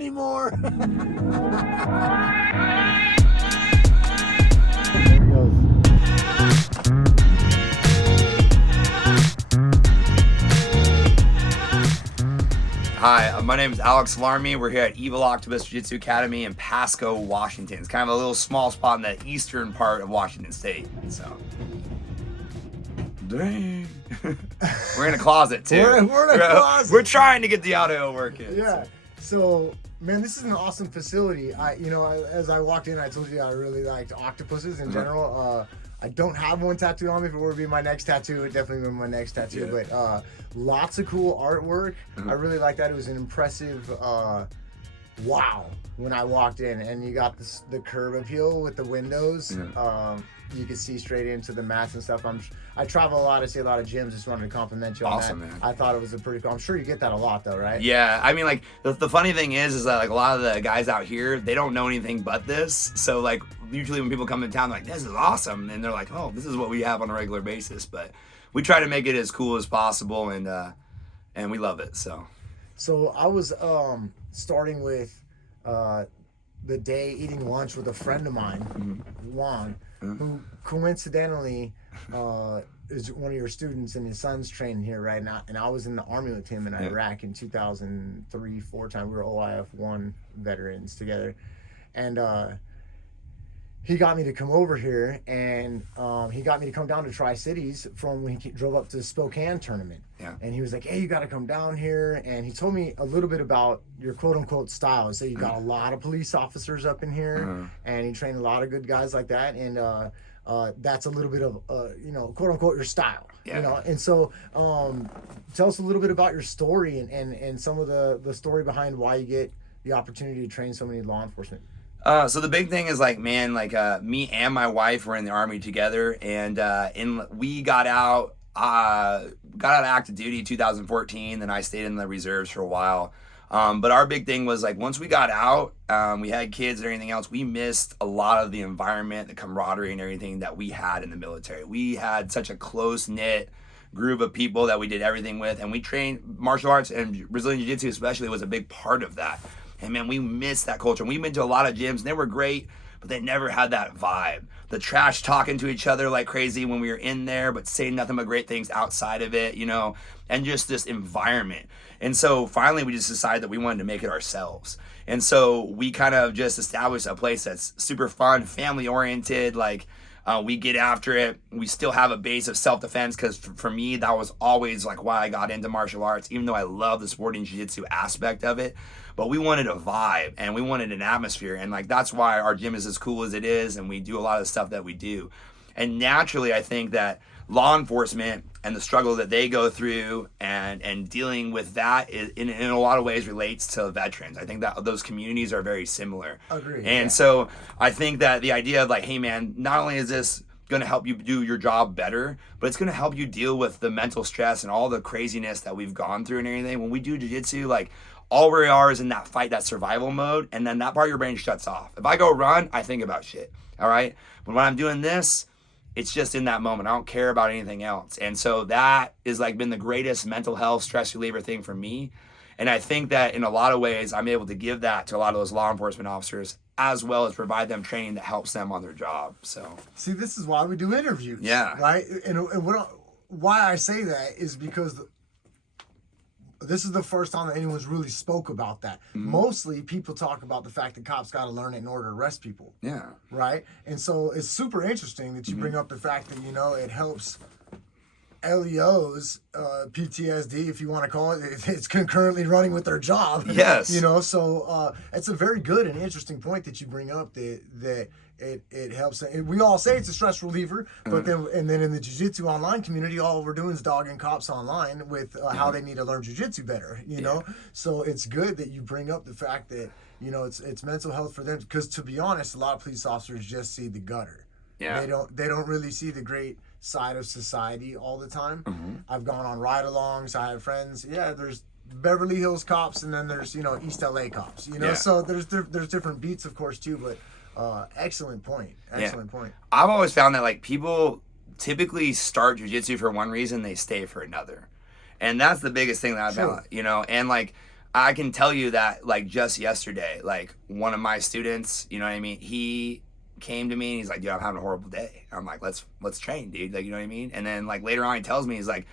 anymore. There he goes. Hi, my name is Alex Larmey. We're here at Evil Octopus Jiu-Jitsu Academy in Pasco, Washington. It's kind of a little small spot in the eastern part of Washington State. So, dang, we're in a closet too. We're in a closet. We're trying to get the audio working. Yeah. So, man, this is an awesome facility. As I walked in, I told you I really liked octopuses in general. I don't have one tattooed on me. If it were to be my next tattoo, it definitely would be my next tattoo. Yeah. But lots of cool artwork. I really like that. It was an impressive wow when I walked in. And you got the curb appeal with the windows. You could see straight into the mats and stuff. I travel a lot. I see a lot of gyms. Just wanted to compliment you on awesome, that. Man. I thought it was a pretty cool. I'm sure you get that a lot though, right? Yeah, I mean, like the funny thing is that like a lot of the guys out here, they don't know anything but this. So like usually when people come in town, they're like, this is awesome, and they're like, oh, this is what we have on a regular basis. But we try to make it as cool as possible, and we love it. So I was starting with the day eating lunch with a friend of mine, Juan, who coincidentally is one of your students, and his son's training here right now. And I was in the Army with him in Iraq in 2003-4 time. We were OIF 1 veterans together, and he got me to come over here, and he got me to come down to Tri-Cities from when he drove up to the Spokane tournament. Yeah. And he was like, hey, you got to come down here. And he told me a little bit about your quote-unquote style. He said you got a lot of police officers up in here, and he trained a lot of good guys like that. And that's a little bit of, quote-unquote your style. Yeah. And so tell us a little bit about your story and some of the story behind why you get the opportunity to train so many law enforcement. So the big thing is like, man, like me and my wife were in the Army together, and we got out of active duty 2014. Then I stayed in the reserves for a while. But our big thing was like once we got out, we had kids and everything else. We missed a lot of the environment, the camaraderie, and everything that we had in the military. We had such a close knit group of people that we did everything with, and we trained martial arts, and Brazilian Jiu-Jitsu especially was a big part of that. And man, we missed that culture. We've been to a lot of gyms, and they were great, but they never had that vibe. The trash talking to each other like crazy when we were in there, but saying nothing but great things outside of it, and just this environment. And so finally we just decided that we wanted to make it ourselves. And so we kind of just established a place that's super fun, family oriented, like we get after it. We still have a base of self-defense because for me, that was always like why I got into martial arts, even though I love the sporting jiu-jitsu aspect of it. But we wanted a vibe and we wanted an atmosphere. And like, that's why our gym is as cool as it is. And we do a lot of stuff that we do. And naturally, I think that law enforcement and the struggle that they go through and dealing with that in a lot of ways relates to veterans. I think that those communities are very similar. Agreed. And so I think that the idea of like, hey man, not only is this going to help you do your job better, but it's going to help you deal with the mental stress and all the craziness that we've gone through and everything. When we do jiu-jitsu, like all we are is in that fight, that survival mode, and then that part of your brain shuts off. If I go run, I think about shit, all right? But when I'm doing this, it's just in that moment. I don't care about anything else. And so that is like been the greatest mental health stress reliever thing for me. And I think that in a lot of ways, I'm able to give that to a lot of those law enforcement officers, as well as provide them training that helps them on their job. So see, this is why we do interviews. Yeah. Right. And why I say that is because this is the first time that anyone's really spoke about that. Mostly people talk about the fact that cops got to learn it in order to arrest people. Yeah. Right. And so it's super interesting that you bring up the fact that, it helps LEOs, PTSD, if you want to call it, it's concurrently running with their job. Yes. So it's a very good and interesting point that you bring up that it helps. We all say it's a stress reliever, but then in the jiu-jitsu online community, all we're doing is dogging cops online with how they need to learn jiu-jitsu better, know? So it's good that you bring up the fact that, it's mental health for them, because to be honest, a lot of police officers just see the gutter. Yeah. They don't really see the great side of society all the time. I've gone on ride-alongs. I have friends. Yeah, there's Beverly Hills cops, and then there's East LA cops. So there's different beats, of course, too. But excellent point. Excellent point. I've always found that like people typically start jiu-jitsu for one reason, they stay for another, and that's the biggest thing that I've found. And like I can tell you that, like, just yesterday, like, one of my students, you know what I mean? He came to me and he's like, dude, I'm having a horrible day. I'm like, let's train, dude. Like, you know what I mean? And then, like, later on, he tells me, he's like,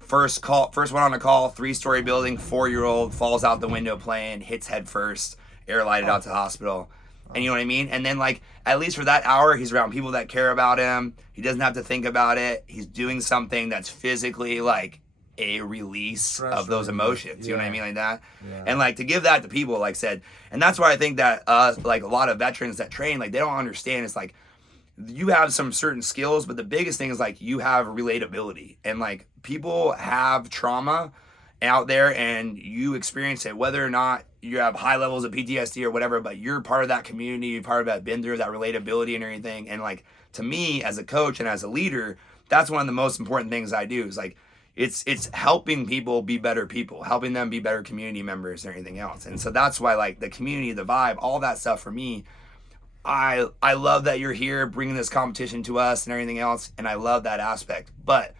first one on the call, 3-story building, 4-year-old falls out the window playing, hits head first, air lighted out to the hospital. And you know what I mean? And then, like, at least for that hour, he's around people that care about him. He doesn't have to think about it. He's doing something that's physically, like, a release of those emotions. You know what I mean? Like that. Yeah. And, like, to give that to people, like I said, and that's why I think that, like, a lot of veterans that train, like, they don't understand. It's like, you have some certain skills, but the biggest thing is, like, you have relatability. And, like, people have trauma out there and you experience it, whether or not you have high levels of PTSD or whatever, but you're part of that community, you're part of that, been through that relatability and everything. And, like, to me as a coach and as a leader, that's one of the most important things I do is, like, it's helping people be better people, helping them be better community members and everything else. And so that's why, like, the community, the vibe, all that stuff for me, I love that you're here bringing this competition to us and everything else. And I love that aspect, but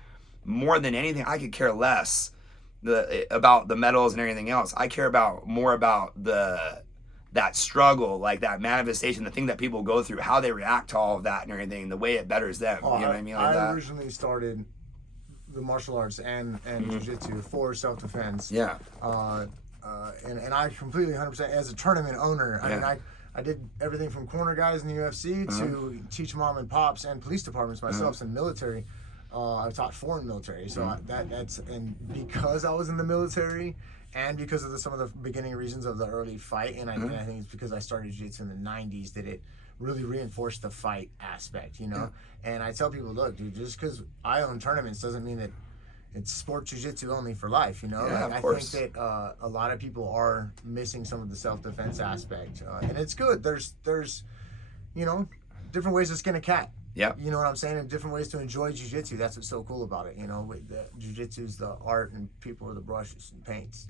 more than anything, I could care less about the medals and everything else. I care more about that struggle, like that manifestation, the thing that people go through, how they react to all of that and everything, the way it betters them. You know what I mean? Like I originally started the martial arts and jiu-jitsu for self-defense. Yeah. And I completely 100% as a tournament owner. I mean, I did everything from corner guys in the UFC to teach mom and pops and police departments myself in military. I taught foreign military, so that's and because I was in the military, and because of some of the beginning reasons of the early fight, and I think it's because I started jiu-jitsu in the '90s that it really reinforced the fight aspect, you know. And I tell people, look, dude, just because I own tournaments doesn't mean that it's sport jiu-jitsu only for life, you know. Yeah, like, of course. I think that a lot of people are missing some of the self-defense aspect, and it's good. There's you know, different ways to skin a cat. Yeah. You know what I'm saying? And different ways to enjoy jiu-jitsu. That's what's so cool about it. You know, jiu-jitsu is the art and people are the brushes and paints.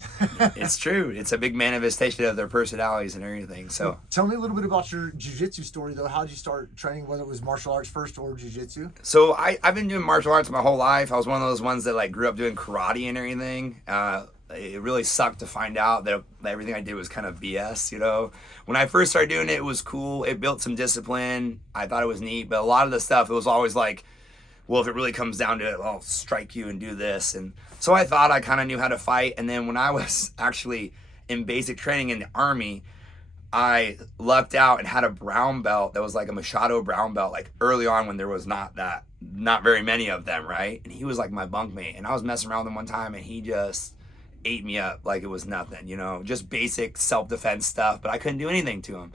It's true. It's a big manifestation of their personalities and everything. So tell me a little bit about your jiu-jitsu story, though. How did you start training, whether it was martial arts first or jiu-jitsu? So I've been doing martial arts my whole life. I was one of those ones that, like, grew up doing karate and everything. It really sucked to find out that everything I did was kind of BS, you know. When I first started doing it, it was cool. It built some discipline. I thought it was neat. But a lot of the stuff, it was always like, well, if it really comes down to it, I'll strike you and do this. And so I thought I kind of knew how to fight. And then when I was actually in basic training in the Army, I lucked out and had a brown belt that was like a Machado brown belt, like early on when there was not very many of them, right? And he was like my bunkmate. And I was messing around with him one time and he just ate me up like it was nothing, you know, just basic self-defense stuff, but I couldn't do anything to him.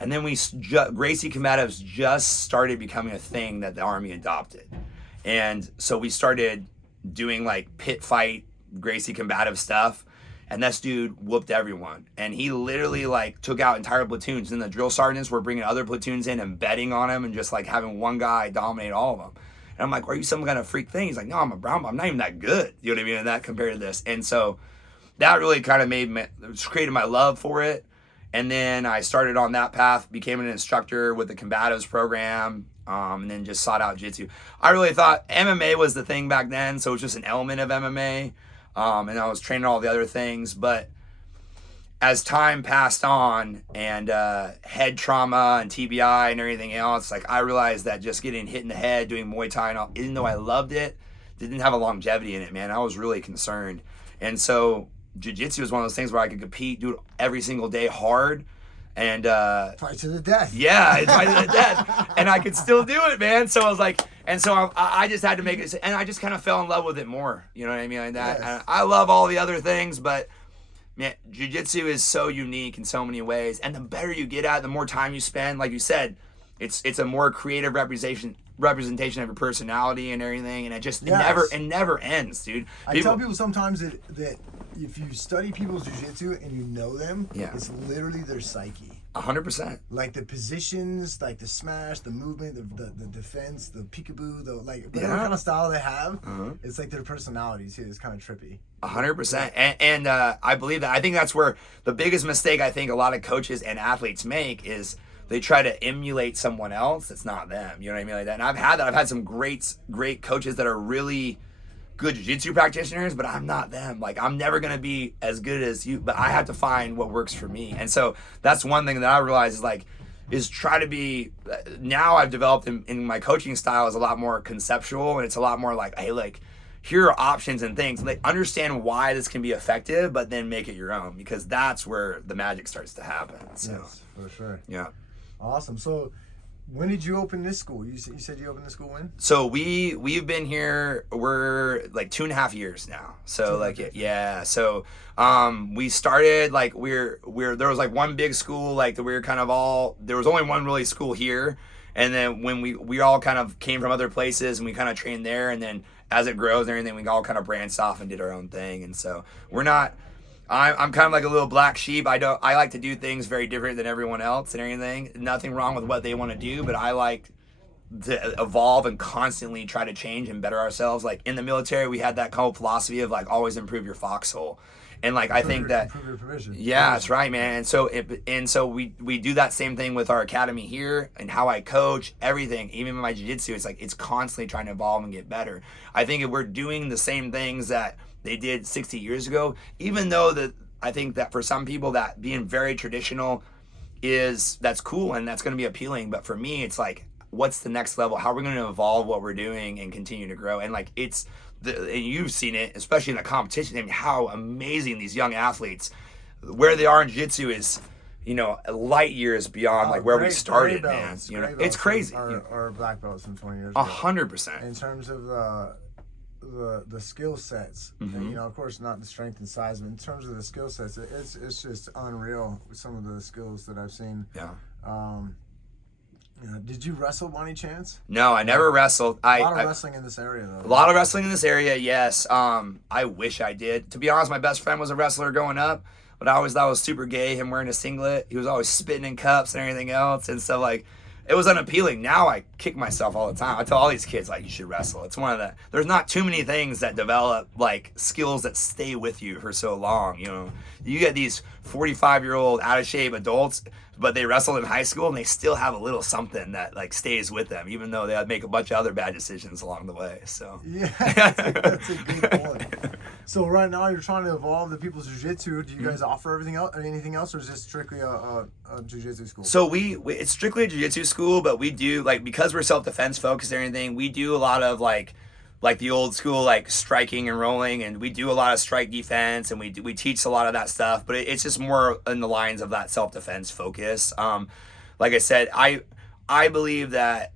And then Gracie combatives just started becoming a thing that the Army adopted. And so we started doing, like, pit fight, Gracie combative stuff, and this dude whooped everyone. And he literally, like, took out entire platoons, and the drill sergeants were bringing other platoons in and betting on him and just, like, having one guy dominate all of them. And I'm like, are you some kind of freak thing? He's like, no, I'm a brown belt. I'm not even that good. You know what I mean? And that compared to this. And so that really kind of created my love for it. And then I started on that path, became an instructor with the combatives program, and then just sought out jiu-jitsu. I really thought MMA was the thing back then. So it was just an element of MMA. And I was training all the other things. But as time passed on and head trauma and TBI and everything else, like, I realized that just getting hit in the head, doing Muay Thai and all, even though I loved it, didn't have a longevity in it, man. I was really concerned. And so jiu-jitsu was one of those things where I could compete, do it every single day hard. And fight to the death. Yeah, it's fight to the death. And I could still do it, man. So I was like, and so I just had to make it, and I just kind of fell in love with it more. You know what I mean? Like that. Yes. I love all the other things, but man, jiu-jitsu is so unique in so many ways. And the better you get at it, the more time you spend, like you said, it's a more creative representation of your personality and everything. And it never ends, dude. I tell people sometimes that if you study people's jiu-jitsu and you know them, it's literally their psyche. 100%. Like the positions, like the smash, the movement, the defense, the peekaboo, whatever kind of style they have, it's like their personality too. It's kind of trippy. 100%. And I believe that. I think that's where the biggest mistake I think a lot of coaches and athletes make is they try to emulate someone else that's not them. You know what I mean? Like that. And I've had that. I've had some great coaches that are really good jiu-jitsu practitioners, but I'm not them. Like, I'm never going to be as good as you, but I have to find what works for me. And so that's one thing that I realize is try to be, now I've developed in my coaching style is a lot more conceptual, and it's a lot more like, hey, like, here are options and things. Like, understand why this can be effective, but then make it your own, because that's where the magic starts to happen. So, yes, for sure. Yeah. Awesome. So when did you open this school? You said you opened the school when? So we've been here, we're like 2.5 years now. So like, yeah. So we started like there was like one big school, like that we were kind of all, there was only one really school here. And then when we all kind of came from other places and we kind of trained there, and then as it grows and everything, we all kind of branched off and did our own thing. And so I'm kind of like a little black sheep. I like to do things very different than everyone else and everything. Nothing wrong with what they want to do, but I like to evolve and constantly try to change and better ourselves. Like in the military, we had that whole philosophy of like always improve your foxhole. And like I think that, yeah, that's right, man. And so we do that same thing with our academy here, and how I coach everything, even in my jiu-jitsu. It's like it's constantly trying to evolve and get better. I think if we're doing the same things that they did 60 years ago, even though that I think that for some people that being very traditional that's cool and that's going to be appealing, but for me it's like, what's the next level? How are we going to evolve what we're doing and continue to grow? And like and you've seen it, especially in the competition, and how amazing these young athletes, where they are in jiu-jitsu is, light years beyond like where we started, man. It's crazy. Our black belts from 20 years ago. 100%. In terms of the skill sets, and, of course not the strength and size, but in terms of the skill sets, it's just unreal with some of the skills that I've seen. Yeah. Did you wrestle by any chance? No, I never wrestled. A lot of wrestling in this area, though. A lot of wrestling in this area, yes. I wish I did. To be honest, my best friend was a wrestler growing up, but I always thought it was super gay, him wearing a singlet. He was always spitting in cups and everything else, and so like, it was unappealing. Now I kick myself all the time. I tell all these kids, like, you should wrestle. It's there's not too many things that develop like skills that stay with you for so long. You get these 45-year-old out of shape adults, but they wrestled in high school and they still have a little something that like stays with them, even though they make a bunch of other bad decisions along the way. So yeah, that's a good point. So right now you're trying to evolve the people's jiu-jitsu. Do you guys offer anything else, or is this strictly a jiu-jitsu school? So it's strictly a jiu-jitsu school, but we do like, because we're self-defense focused and everything, we do a lot of like the old school like striking and rolling, and we do a lot of strike defense, and we teach a lot of that stuff, but it's just more in the lines of that self-defense focus. Like I said, I believe that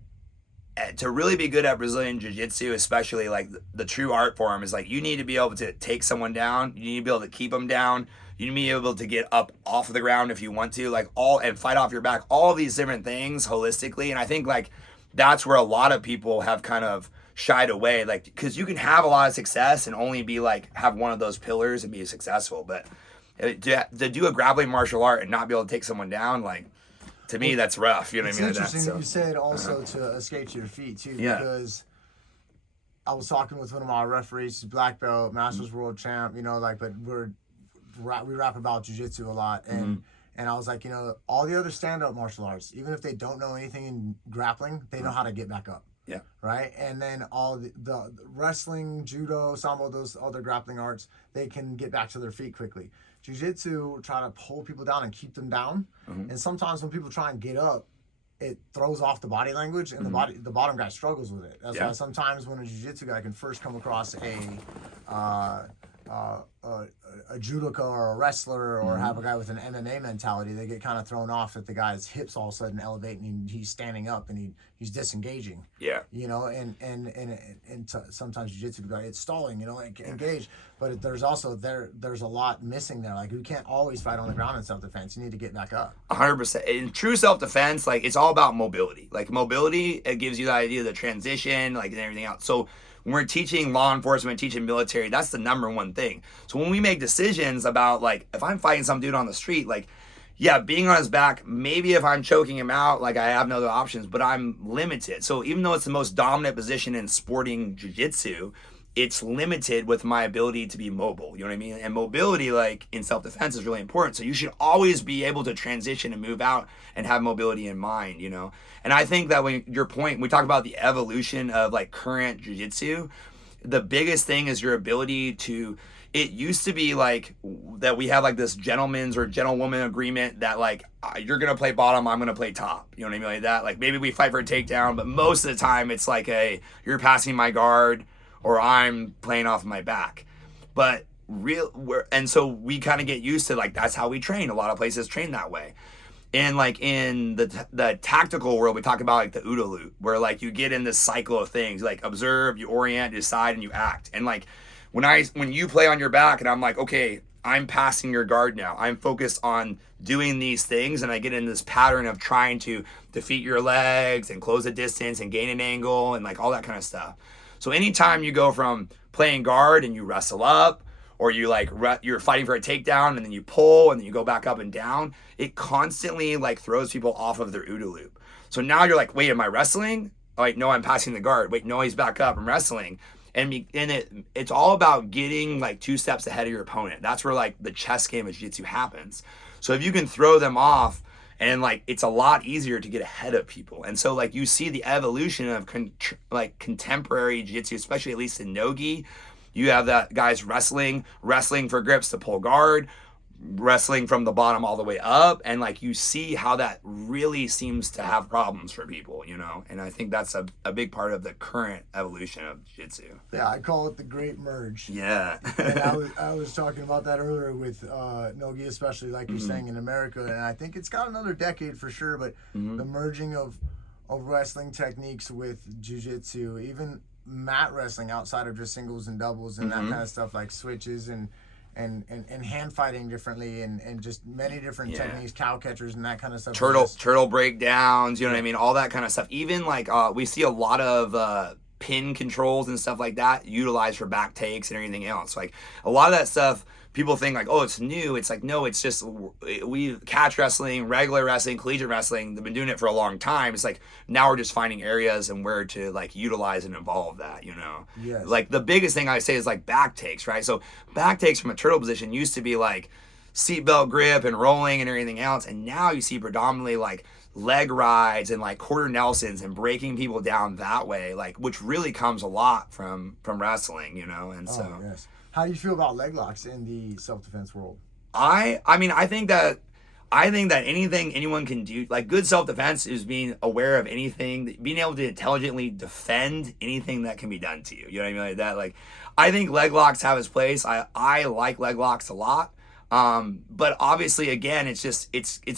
to really be good at Brazilian Jiu-Jitsu, especially like the true art form, is like you need to be able to take someone down, you need to be able to keep them down, you need to be able to get up off of the ground if you want to, like and fight off your back, all of these different things holistically. And I think like that's where a lot of people have kind of shied away, like, because you can have a lot of success and only be like have one of those pillars and be successful, but to do a grappling martial art and not be able to take someone down, like, to me that's rough. You know what I mean? It's interesting that you said also to escape to your feet too, because I was talking with one of my referees, black belt, Masters World Champ, but we rap about jiu-jitsu a lot, and I was like, all the other stand-up martial arts, even if they don't know anything in grappling, they know how to get back up. Yeah. Right? And then all the wrestling, judo, sambo, those other grappling arts, they can get back to their feet quickly. Jiu-jitsu try to hold people down and keep them down. And sometimes when people try and get up, it throws off the body language, and the bottom guy struggles with it. That's why sometimes when a jiu-jitsu guy can first come across a judoka or a wrestler, or have a guy with an MMA mentality, they get kind of thrown off that the guy's hips all of a sudden elevate and he's standing up and he's disengaging. Yeah. And sometimes jiu-jitsu guy, it's stalling, engage. But there's also there's a lot missing there. Like, you can't always fight on the ground in self-defense. You need to get back up. 100%. In true self-defense, like, it's all about mobility. Like, mobility, it gives you the idea of the transition, like, and everything else. So when we're teaching law enforcement, teaching military, that's the number one thing. So when we make decisions about, like, if I'm fighting some dude on the street, like, yeah, being on his back, maybe if I'm choking him out, like, I have no other options, but I'm limited. So even though it's the most dominant position in sporting jiu-jitsu, it's limited with my ability to be mobile. You know what I mean? And mobility, like, in self-defense is really important. So you should always be able to transition and move out and have mobility in mind, And I think that when your point, we talk about the evolution of, like, current jiu-jitsu, the biggest thing is your ability to, it used to be like that we have like this gentleman's or gentlewoman agreement that like you're gonna play bottom, I'm gonna play top. You know what I mean? Like that. Like maybe we fight for a takedown, but most of the time it's like you're passing my guard or I'm playing off my back. But and so we kind of get used to like that's how we train. A lot of places train that way. And like in the tactical world, we talk about like the OODA loop, where like you get in this cycle of things, like observe, you orient, decide, and you act. And like when you play on your back and I'm like, okay, I'm passing your guard now. I'm focused on doing these things, and I get in this pattern of trying to defeat your legs and close the distance and gain an angle and like all that kind of stuff. So anytime you go from playing guard and you wrestle up, or you like you're fighting for a takedown and then you pull and then you go back up and down, it constantly like throws people off of their OODA loop. So now you're like, wait, am I wrestling? Oh, wait, no, I'm passing the guard. Wait, no, he's back up. I'm wrestling. And it's all about getting like 2 steps ahead of your opponent. That's where like the chess game of jiu-jitsu happens. So if you can throw them off, and like it's a lot easier to get ahead of people. And so like you see the evolution of contemporary jiu-jitsu, especially at least in no-gi. You have that guys wrestling for grips to pull guard, wrestling from the bottom all the way up, and like you see how that really seems to have problems for people, you know. And I think that's a big part of the current evolution of jiu-jitsu. Yeah, I call it the great merge. Yeah. And I was talking about that earlier with no-gi, especially like you're saying in America, and I think it's got another decade for sure. But the merging of wrestling techniques with jiu-jitsu, even mat wrestling outside of just singles and doubles and that kind of stuff, like switches and hand fighting differently and just many different techniques, cow catchers and that kind of stuff. Turtle breakdowns, you know what I mean? All that kind of stuff. Even like we see a lot of pin controls and stuff like that utilized for back takes and everything else. Like a lot of that stuff, people think like, oh, it's new. It's like, no, it's just we catch wrestling, regular wrestling, collegiate wrestling. They've been doing it for a long time. It's like now we're just finding areas and where to like utilize and evolve that, you know? Yes. Like the biggest thing I say is like back takes, right? So back takes from a turtle position used to be like seatbelt grip and rolling and everything else. And now you see predominantly like leg rides and like quarter Nelsons and breaking people down that way, like which really comes a lot from wrestling, you know? And so yes. How do you feel about leg locks in the self-defense world? I mean, I think that anything anyone can do, like good self-defense is being aware of anything, being able to intelligently defend anything that can be done to you. You know what I mean? Like that. Like, I think leg locks have its place. I like leg locks a lot. But obviously, again, it's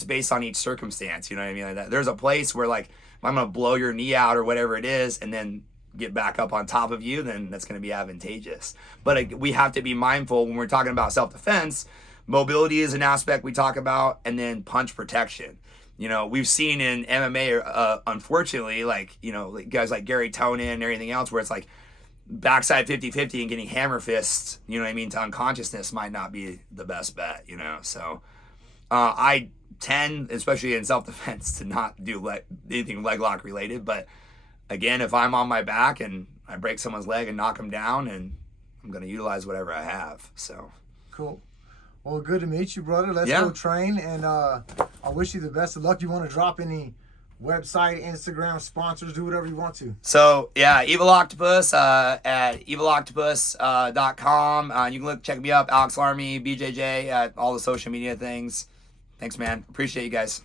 based on each circumstance. You know what I mean? Like that. There's a place where like, if I'm going to blow your knee out or whatever it is, and then get back up on top of you, then that's going to be advantageous. But we have to be mindful when we're talking about self-defense. Mobility is an aspect we talk about, and then punch protection. You know, we've seen in MMA, unfortunately, like, you know, guys like Gary Tonin and everything else, where it's like backside 50-50 and getting hammer fists, you know what I mean, to unconsciousness might not be the best bet, you know. So I tend, especially in self-defense, to not do anything leg lock related. But again, if I'm on my back and I break someone's leg and knock them down, and I'm going to utilize whatever I have. So cool. Well, good to meet you, brother. Let's go train, and I wish you the best of luck. You want to drop any website, Instagram, sponsors, do whatever you want to. So, yeah, Evil Octopus at eviloctopus.com. You can check me up, Alex Larmey, BJJ, at all the social media things. Thanks, man. Appreciate you guys.